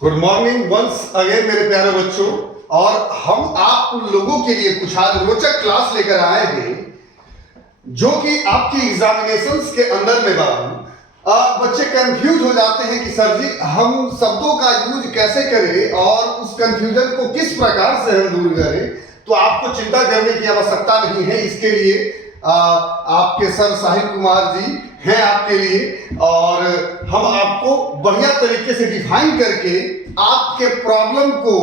Good morning once again मेरे प्यारे बच्चों। और हम आप लोगों के लिए कुछ आज रोचक क्लास लेकर आए हैं जो कि आपकी एग्जामिनेशंस के अंदर में बाबू बच्चे कंफ्यूज हो जाते हैं कि सर जी हम शब्दों का यूज कैसे करें और उस कंफ्यूजन को किस प्रकार से हम दूर करें। तो आपको चिंता करने की आवश्यकता नहीं है। इसके लिए आपके सर साहिल कुमार जी हैं आपके लिए, और हम आपको बढ़िया तरीके से डिफाइन करके आपके प्रॉब्लम को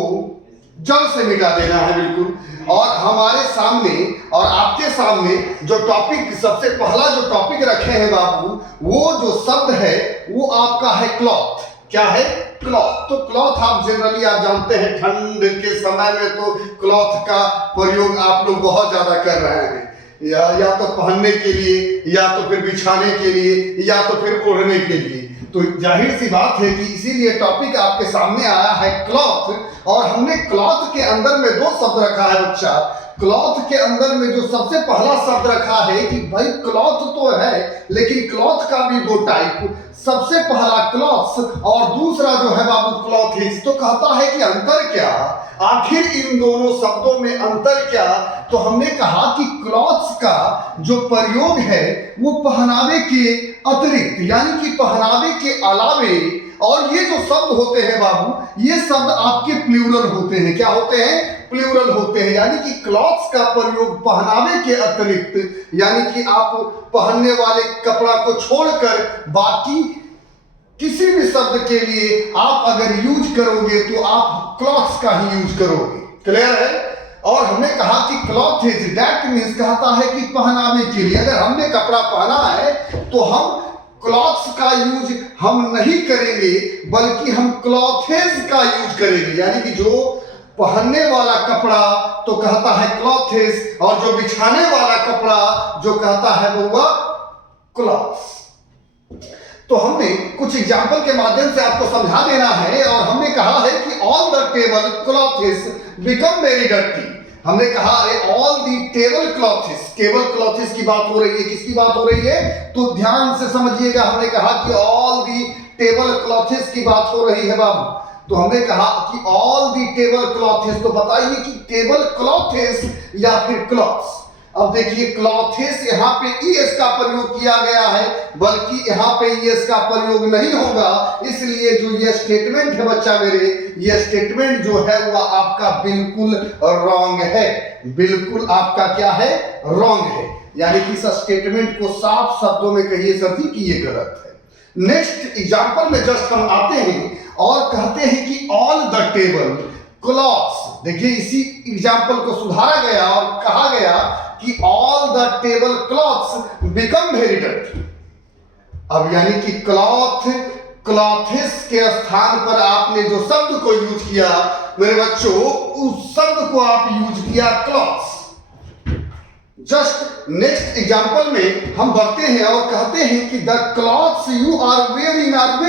जड़ से मिटा देना है बिल्कुल। और हमारे सामने और आपके सामने जो टॉपिक, सबसे पहला जो टॉपिक रखे हैं बाबू, वो जो शब्द है वो आपका है क्लॉथ। क्या है? क्लॉथ। तो क्लॉथ आप जनरली आप जानते हैं ठंड के समय में तो क्लॉथ का प्रयोग आप लोग बहुत ज्यादा कर रहे हैं, या तो पहनने के लिए, या तो फिर बिछाने के लिए, या तो फिर ओढ़ने के लिए। तो जाहिर सी बात है कि इसीलिए टॉपिक आपके सामने आया है क्लॉथ। और हमने क्लॉथ के अंदर में दो शब्द रखा है बच्चा। क्लॉथ के अंदर में जो सबसे पहला शब्द रखा है कि भाई क्लॉथ तो है, लेकिन क्लॉथ का भी दो टाइप। सबसे पहला क्लॉथ्स और दूसरा जो है बाबू क्लॉथिस। तो कहता है कि अंतर क्या, आखिर इन दोनों शब्दों में अंतर क्या? तो हमने कहा कि क्लॉथ्स का जो प्रयोग है वो पहनावे के अतिरिक्त, यानी कि पहनावे के अलावे, और ये जो शब्द होते हैं बाबू, ये शब्द आपके प्लूरल होते हैं। क्या होते हैं? प्लूरल होते हैं। यानी कि क्लॉथ्स का प्रयोग पहनावे के अतिरिक्त, यानी कि आप पहनने वाले कपड़ा को छोड़कर बाकी किसी भी शब्द के लिए आप अगर यूज करोगे तो आप क्लॉथ्स का ही यूज करोगे। क्लियर है? और हमने कहा कि क्लॉथ इज, दैट मींस कहता है कि पहनावे के लिए। अगर हमने कपड़ा पहना है तो हम क्लॉथ्स का यूज हम नहीं करेंगे, बल्कि हम क्लॉथेज का यूज करेंगे। यानी कि जो पहनने वाला कपड़ा तो कहता है क्लॉथेज, और जो बिछाने वाला कपड़ा जो कहता है वो क्लॉथ्स। तो हमने कुछ एग्जाम्पल के माध्यम से आपको समझा देना है। और हमने कहा है कि all the table clothes become very dirty. हमने कहा all the table clothes, table clothes की बात हो रही है। किसकी बात हो रही है? तो ध्यान से समझिएगा। हमने कहा कि ऑल दी टेबल क्लॉथेस की बात हो रही है बाबू। तो हमने कहा कि ऑल दी टेबल क्लॉथेस। तो बताइए कि टेबल क्लॉथेस या फिर क्लॉथ्स। अब देखिए क्लॉथेस यहाँ पे ईएस का प्रयोग किया गया है, बल्कि यहाँ पे ईएस का प्रयोग नहीं होगा। इसलिए जो ये स्टेटमेंट है बच्चा मेरे, ये स्टेटमेंट जो है वह आपका बिल्कुल रॉन्ग है। बिल्कुल आपका क्या है? रॉन्ग है। यानी कि इस स्टेटमेंट को साफ शब्दों में कहिए सर जी कि ये गलत है। नेक्स्ट एग्जांपल में जस्ट हम आते हैं और कहते हैं कि ऑल द टेबल क्लॉथ्स। देखिए इसी एग्जांपल को सुधारा गया और कहा गया कि all the table clothes become very dirty. अब यानी कि क्लॉथ, क्लॉथेस के स्थान पर आपने जो शब्द को यूज किया मेरे बच्चों, उस शब्द को आप यूज किया क्लॉथ्स। जस्ट नेक्स्ट एग्जांपल में हम बढ़ते हैं और कहते हैं कि the clothes you are wearing are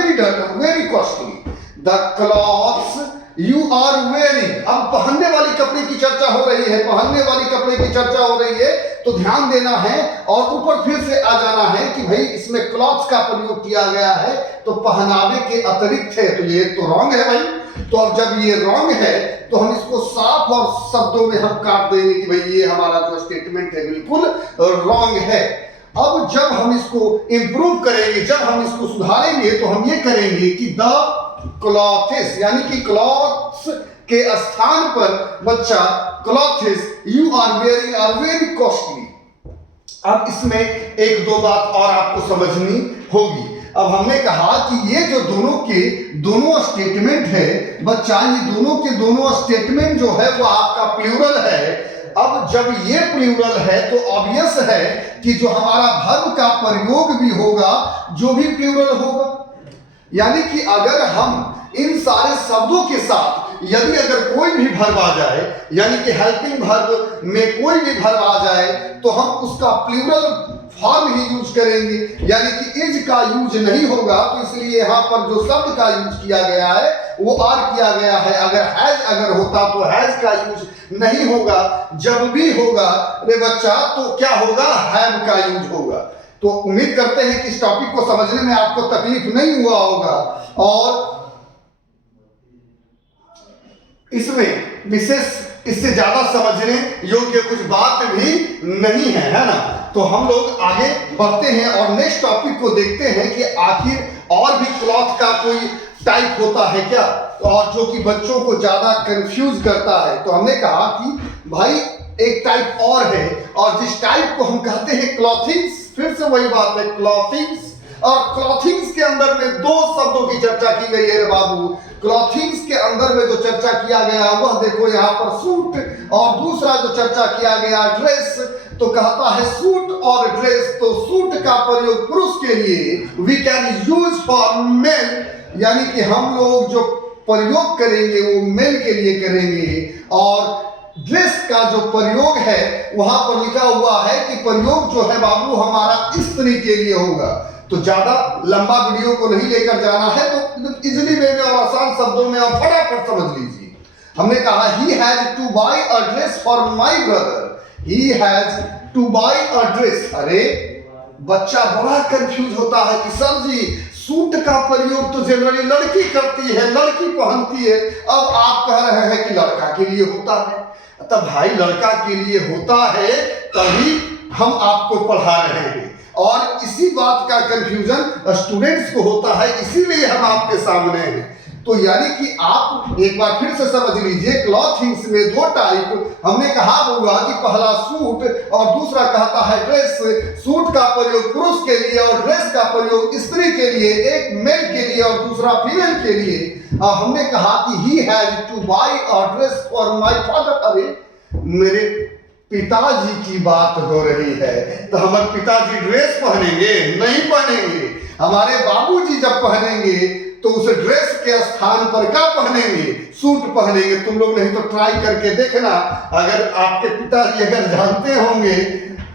very costly. The clothes you are wearing. अब पहनने वाली कपड़े की चर्चा हो रही है, पहनने वाली कपड़े की चर्चा हो रही है, तो ध्यान देना है और ऊपर फिर से आ जाना है कि भाई इसमें क्लॉथ्स का प्रयोग किया गया है तो पहनावे के अतिरिक्त है। तो ये तो रॉन्ग है भाई। तो अब जब ये रॉन्ग है तो हम इसको साफ और शब्दों में हम काट देंगे कि भाई ये हमारा जो स्टेटमेंट है बिल्कुल रॉन्ग है। अब जब हम इसको इंप्रूव करेंगे, जब हम इसको सुधारेंगे, तो हम ये करेंगे कि द क्लॉथेस, यानी कि क्लॉथ्स के स्थान पर बच्चा clothes you are wearing are very costly. अब इसमें एक दो बात और आपको समझनी होगी। अब हमने कहा कि ये जो दोनों स्टेटमेंट है बच्चा, ये दोनों के दोनों स्टेटमेंट जो है वो आपका प्लूरल है। अब जब ये प्लूरल है तो ऑब्वियस है कि जो हमारा वर्ब का प्रयोग भी होगा जो भी प्लूरल होगा। यानी कि अगर हम इन सारे शब्दों के साथ यदि अगर कोई भी वर्ब आ जाए, यानी कि हेल्पिंग वर्ब में कोई भी वर्ब आ जाए, तो हम उसका प्लूरल फॉर्म ही यूज करेंगे, यानी कि इज का यूज नहीं होगा। तो इसलिए यहाँ पर जो शब्द का यूज किया गया है वो आर किया गया है। अगर हैज अगर होता तो हैज का यूज नहीं होगा। जब भी होगा रे बच्चा तो क्या होगा? हैव का यूज होगा। तो उम्मीद करते हैं कि इस टॉपिक को समझने में आपको तकलीफ नहीं हुआ होगा और इसमें विशेष इससे ज्यादा समझने योग्य कुछ बात भी नहीं है, है ना। तो हम लोग आगे बढ़ते हैं और नेक्स्ट टॉपिक को देखते हैं कि आखिर और भी क्लॉथ का कोई टाइप होता है क्या, और जो कि बच्चों को ज्यादा कंफ्यूज करता है। तो हमने कहा कि भाई एक टाइप और है, और जिस टाइप को हम कहते हैं क्लॉथिंग्स, फिर से वही बात है क्लॉथिंग्स। और क्लॉथिंग्स के अंदर में दो शब्दों की चर्चा की गई है बाबू। क्लॉथिंग्स के अंदर में जो चर्चा किया गया वह देखो यहाँ पर सूट, और दूसरा जो चर्चा किया गया ड्रेस। तो कहता है सूट और ड्रेस, तो सूट का प्रयोग पुरुष के लिए we can use for men, यानी कि हम लोग जो प्रयोग करेंगे वो मेल के लिए करेंगे। और ड्रेस का जो प्रयोग है वहां पर लिखा हुआ है कि प्रयोग जो है बाबू हमारा स्त्री के लिए होगा। तो ज्यादा लंबा वीडियो को नहीं लेकर जाना है, तो इजीली वे में और आसान शब्दों में आप फटाफट समझ लीजिए। हमने कहा he has to buy a dress for my brother, he has to buy a dress. अरे बच्चा बड़ा कंफ्यूज होता है कि सर जी सूट का प्रयोग तो जनरली लड़की करती है, लड़की पहनती है, अब आप कह रहे हैं कि लड़का के लिए होता है। तब भाई लड़का के लिए होता है तभी हम आपको पढ़ा रहे हैं, और इसी बात का कंफ्यूजन स्टूडेंट्स को होता है, इसीलिए हम आपके सामने हैं। तो यानी कि आप एक बार फिर से समझ लीजिए, क्लॉथिंग्स में दो टाइप हमने कहा होगा कि पहला सूट और दूसरा कहता है ड्रेस। सूट का प्रयोग पुरुष के लिए और ड्रेस का प्रयोग स्त्री के लिए, एक मेल के लिए और दूसरा फीमेल के लिए। हमने कहा कि he has to buy a dress for my father. अरे मेरे पिताजी की बात हो रही है, तो हमारे पिताजी ड्रेस पहनेंगे? नहीं पहनेंगे। हमारे बाबूजी जब पहनेंगे तो उस ड्रेस के स्थान पर क्या पहनेंगे? सूट पहनेंगे। तुम लोग नहीं तो ट्राई करके देखना, अगर आपके पिताजी अगर जानते होंगे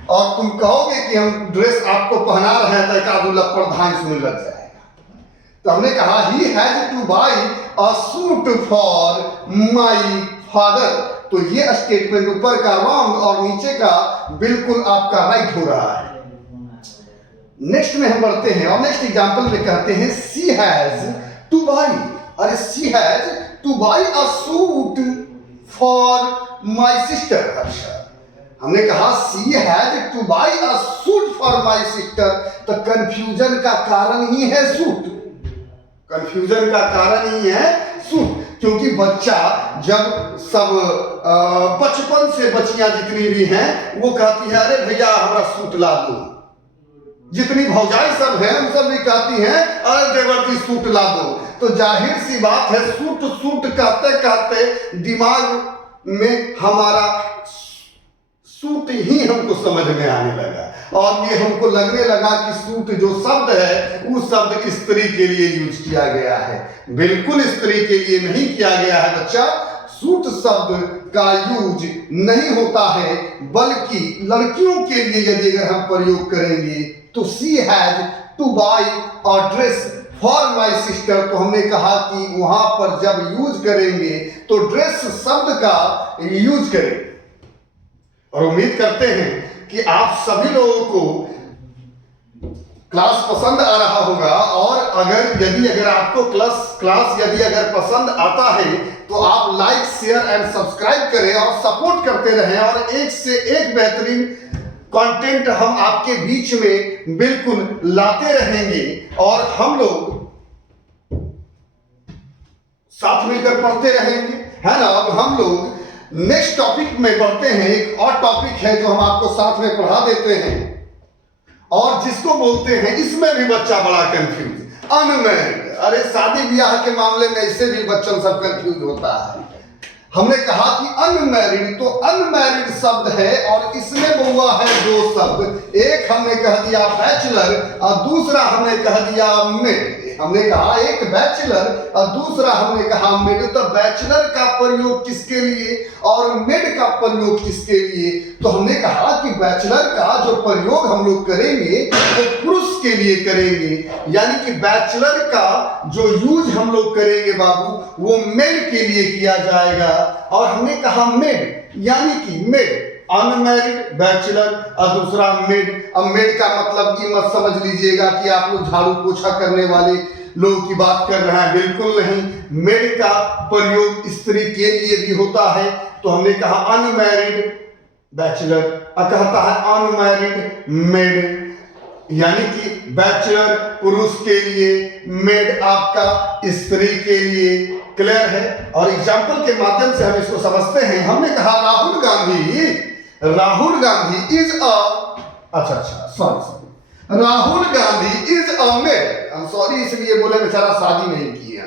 और तुम कहोगे कि हम ड्रेस आपको पहना रहे हैं, तो एक आध लपड़ धांस में लग जाएगा। तो हमने कहा he has to buy a suit for my father. तो ये स्टेटमेंट ऊपर का रॉन्ग और नीचे का बिल्कुल आपका राइट हो रहा है। नेक्स्ट में हम बढ़ते हैं और नेक्स्ट एग्जांपल में कहते हैं सी हैज टू बाय। अरे she has to buy a suit for my sister. अच्छा, हमने कहा she has to buy a suit for my sister, तो कंफ्यूजन का कारण ही है सूट। कंफ्यूजन का कारण ही है सूट, क्योंकि बच्चा जब सब बचपन से बच्चियां जितनी भी हैं वो कहती है अरे भैया हमारा सूट ला दो। जितनी भौजाई सब हैं वो सब भी कहती हैं अरे देवर जी सूट ला दो। तो जाहिर सी बात है सूट सूट कहते कहते दिमाग में हमारा सूट ही हमको समझ में आने लगा, और ये हमको लगने लगा कि सूट जो शब्द है वो शब्द स्त्री के लिए यूज किया गया है। बिल्कुल स्त्री के लिए नहीं किया गया है बच्चा। सूट शब्द का यूज नहीं होता है, बल्कि लड़कियों के लिए यदि अगर हम प्रयोग करेंगे तो she has to buy a dress for my sister. तो हमने कहा कि वहां पर जब यूज करेंगे तो ड्रेस शब्द का यूज करें। और उम्मीद करते हैं कि आप सभी लोगों को क्लास पसंद आ रहा होगा, और अगर आपको क्लास यदि अगर पसंद आता है तो आप लाइक शेयर एंड सब्सक्राइब करें और सपोर्ट करते रहें, और एक से एक बेहतरीन कंटेंट हम आपके बीच में बिल्कुल लाते रहेंगे, और हम लोग साथ मिलकर पढ़ते रहेंगे, है ना। अब हम लोग नेक्स्ट टॉपिक में बढ़ते हैं। एक और टॉपिक है जो हम आपको साथ में पढ़ा देते हैं, और जिसको बोलते हैं, इसमें भी बच्चा बड़ा कंफ्यूज, अनमैरिड। अरे शादी ब्याह के मामले में इससे भी बच्चों सब कंफ्यूज होता है। हमने कहा कि अनमैरिड, तो अनमैरिड शब्द है और इसमें हुआ है दो शब्द। एक हमने कह दिया बैचलर और दूसरा हमने कह दिया मेड। हमने कहा एक बैचलर और दूसरा हमने कहा मेड। तो बैचलर का प्रयोग किसके लिए और मेड का प्रयोग किसके लिए? तो हमने कहा कि बैचलर का जो प्रयोग हम लोग करेंगे वो पुरुष के लिए करेंगे, यानी कि बैचलर का जो यूज हम लोग करेंगे बाबू वो मेल के लिए किया जाएगा। और हमने कहा मेड, यानी कि मेड अनमैरिड बैचलर और दूसरा मेड। अब मेड का मतलब ये मत समझ लीजिएगा कि आप लोग झाड़ू पोछा करने वाले लोगों की बात कर रहे हैं, बिल्कुल नहीं। मेड का प्रयोग स्त्री के लिए भी होता है, तो हमने कहा अनमैरिड बैचलर, कहता है अनमैरिड मेड, यानी कि बैचलर पुरुष के लिए, मेड आपका स्त्री के लिए। क्लियर है? और एग्जाम्पल के माध्यम से हम इसको समझते हैं। हमने कहा Rahul Gandhi is Rahul Gandhi is a made. हम सॉरी इसलिए बोले बेचारा शादी नहीं किया,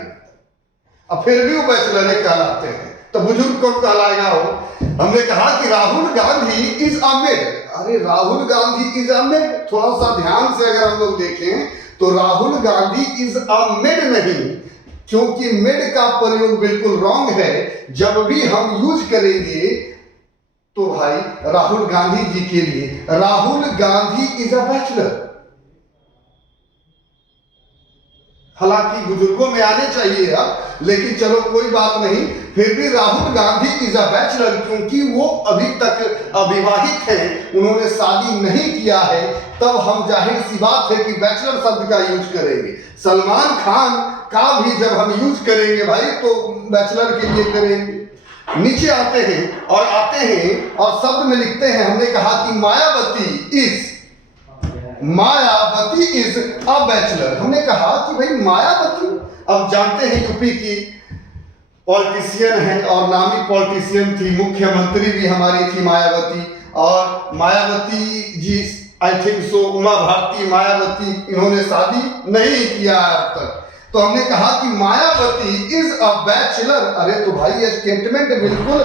अब फिर भी वो बैचलर कहलाते हैं, तो बुजुर्ग कब कहलाएगा हो? हमने कहा कि Rahul Gandhi is a maid. अरे Rahul Gandhi is a maid, थोड़ा सा ध्यान से अगर हम लोग देखें तो Rahul Gandhi is a maid नहीं, क्योंकि मेड का प्रयोग बिल्कुल रॉन्ग है। जब भी हम यूज करेंगे तो भाई राहुल गांधी जी के लिए, Rahul Gandhi is a bachelor. हालांकि बुजुर्गों में आने चाहिए अब, लेकिन चलो कोई बात नहीं, फिर भी Rahul Gandhi is a bachelor, क्योंकि वो अभी तक अविवाहित हैं, उन्होंने शादी नहीं किया है। तब हम जाहिर सी बात है कि बैचलर शब्द का यूज करेंगे। सलमान खान का भी जब हम यूज करेंगे भाई तो बैचलर के लिए करेंगे। नीचे आते हैं और शब्द में लिखते हैं, हमने कहा कि मायावती इज अ बैचलर। हमने कहा कि भाई मायावती, अब जानते हैं यूपी की पॉलिटिशियन है और नामी पॉलिटिशियन थी, मुख्यमंत्री भी हमारी थी मायावती। और Mayawati ji I think so Uma Bharati Mayawati, इन्होंने शादी नहीं किया अब तक। तो हमने कहा कि मायावती इज अ बैचलर। अरे तो भाई ये स्टेटमेंट बिल्कुल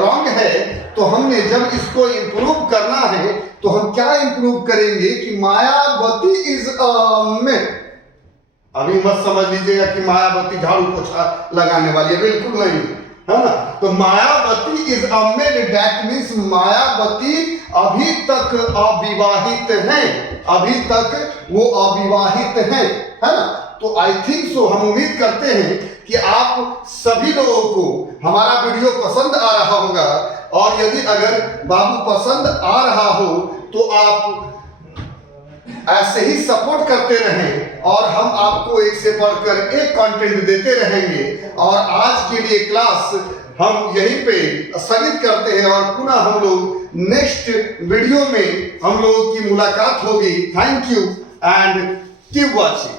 रॉन्ग है। तो हमने जब इसको इंप्रूव करना है तो हम क्या इंप्रूव करेंगे कि मायावती इज अ मेड। अभी मत समझ लीजिएगा कि मायावती झाड़ू पोछा लगाने वाली है, बिल्कुल नहीं, है ना। तो Mayawati is a made, that means Mayawati अभी तक अविवाहित हैं, अभी तक वो अविवाहित हैं, है ना। तो आई थिंक सो हम उम्मीद करते हैं कि आप सभी लोगों को हमारा वीडियो पसंद आ रहा होगा, और यदि अगर बाबू पसंद आ रहा हो तो आप ऐसे ही सपोर्ट करते रहें और हम आपको एक से बढ़कर एक कंटेंट देते रहेंगे। और आज के लिए क्लास हम यहीं पे स्थगित करते हैं और पुनः हम लोग नेक्स्ट वीडियो में हम लोगों की मुलाकात होगी। Thank you and keep watching.